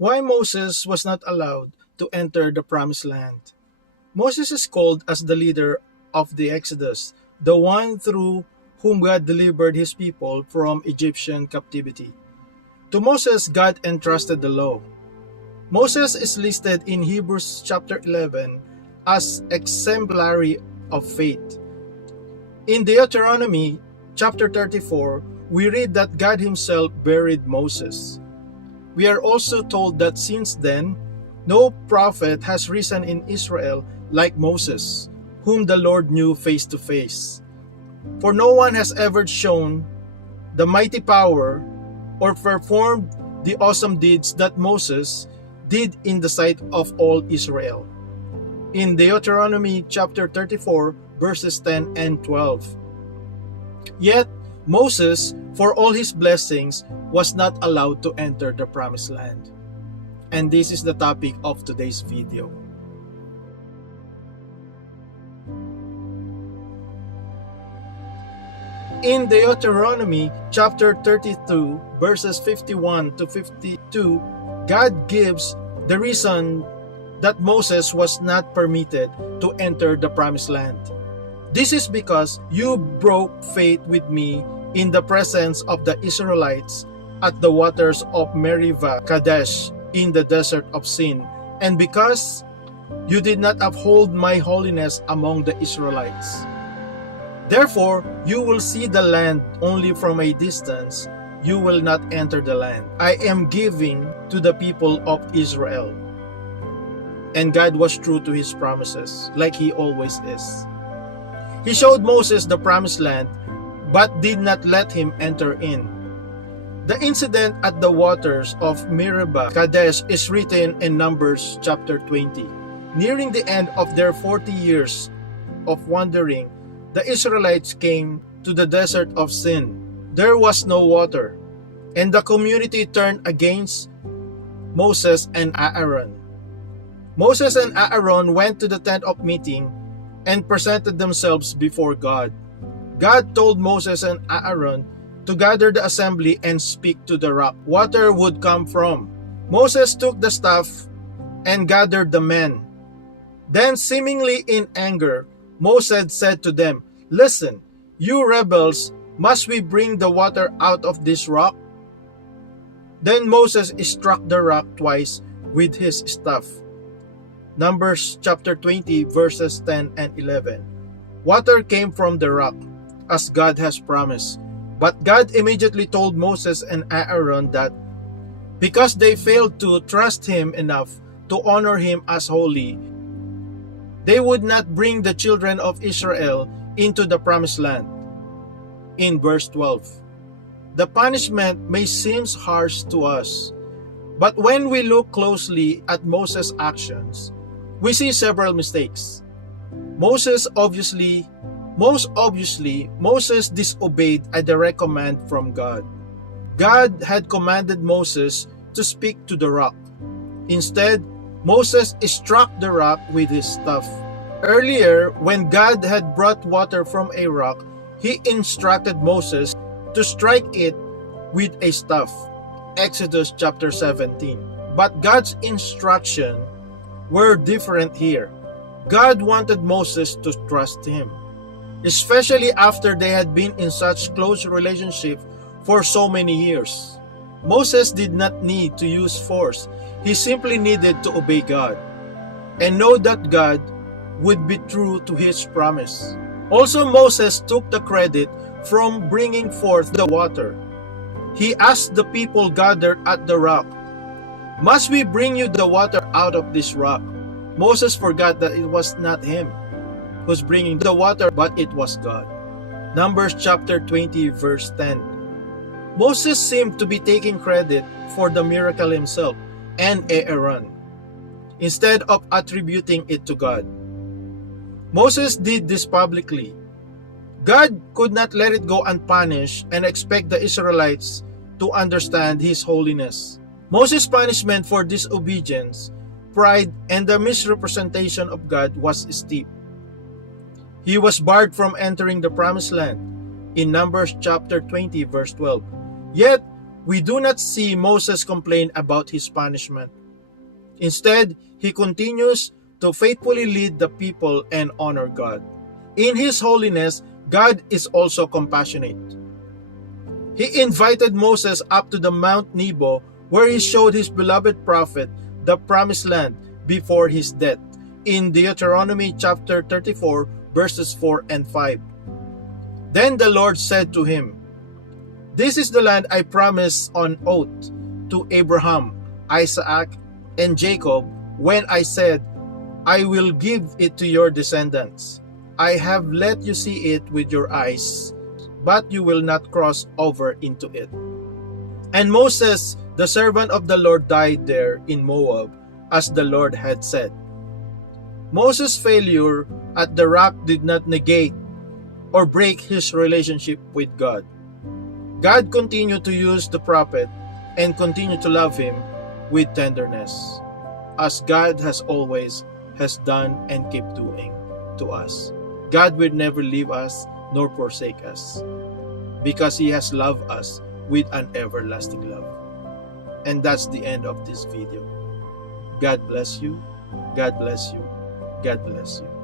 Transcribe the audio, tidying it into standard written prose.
Why Moses was not allowed to enter the promised land? Moses is called as the leader of the Exodus, the one through whom God delivered his people from Egyptian captivity. To Moses, God entrusted the law. Moses is listed in Hebrews chapter 11 as exemplary of faith. In Deuteronomy chapter 34, we read that God himself buried Moses. We are also told that since then, no prophet has risen in Israel like Moses, whom the Lord knew face to face. For no one has ever shown the mighty power or performed the awesome deeds that Moses did in the sight of all Israel. In Deuteronomy chapter 34, verses 10 and 12. Yet, Moses, for all his blessings, was not allowed to enter the promised land. And this is the topic of today's video. In Deuteronomy chapter 32, verses 51 to 52, God gives the reason that Moses was not permitted to enter the promised land. This is because you broke faith with me in the presence of the Israelites at the waters of Meribah Kadesh in the desert of Sin, and because you did not uphold my holiness among the Israelites. Therefore, you will see the land only from a distance. You will not enter the land I am giving to the people of Israel. And God was true to his promises, like he always is. He showed Moses the promised land, but did not let him enter in. The incident at the waters of Meribah Kadesh is written in Numbers chapter 20. Nearing the end of their 40 years of wandering, the Israelites came to the desert of Sin. There was no water, and the community turned against Moses and Aaron. Moses and Aaron went to the tent of meeting and presented themselves before God. God told Moses and Aaron to gather the assembly and speak to the rock water would come from. Moses took the staff and gathered the men. Then, seemingly in anger, Moses said to them, "Listen, you rebels, must we bring the water out of this rock?" Then Moses struck the rock twice with his staff. Numbers chapter 20, verses 10 and 11. Water came from the rock, as God has promised. But God immediately told Moses and Aaron that because they failed to trust him enough to honor him as holy, they would not bring the children of Israel into the promised land. In verse 12, the punishment may seem harsh to us, but when we look closely at Moses' actions, we see several mistakes. Most obviously, Moses disobeyed a direct command from God. God had commanded Moses to speak to the rock. Instead, Moses struck the rock with his staff. Earlier, when God had brought water from a rock, he instructed Moses to strike it with a staff. Exodus chapter 17. But God's instruction were different here. God wanted Moses to trust him, especially after they had been in such close relationship for so many years. Moses did not need to use force. He simply needed to obey God and know that God would be true to his promise. Also, Moses took the credit from bringing forth the water. He asked the people gathered at the rock, "Must we bring you the water out of this rock?" Moses forgot that it was not him who's bringing the water, but it was God. Numbers chapter 20, verse 10. Moses seemed to be taking credit for the miracle himself and Aaron, instead of attributing it to God. Moses did this publicly. God could not let it go unpunished and expect the Israelites to understand his holiness. Moses' punishment for disobedience, pride, and the misrepresentation of God was steep. He was barred from entering the promised land in Numbers chapter 20, verse 12. Yet, we do not see Moses complain about his punishment. Instead, he continues to faithfully lead the people and honor God. In his holiness, God is also compassionate. He invited Moses up to the Mount Nebo, where he showed his beloved prophet the promised land before his death, in Deuteronomy chapter 34, verses 4 and 5. Then the Lord said to him, "This is the land I promised on oath to Abraham, Isaac, and Jacob when I said, I will give it to your descendants. I have let you see it with your eyes, but you will not cross over into it." And Moses, the servant of the Lord, died there in Moab, as the Lord had said. Moses' failure at the rock did not negate or break his relationship with God. God continued to use the prophet and continued to love him with tenderness, as God has always has done and keep doing to us. God will never leave us nor forsake us, because he has loved us with an everlasting love. And that's the end of this video. God bless you. God bless you. God bless you.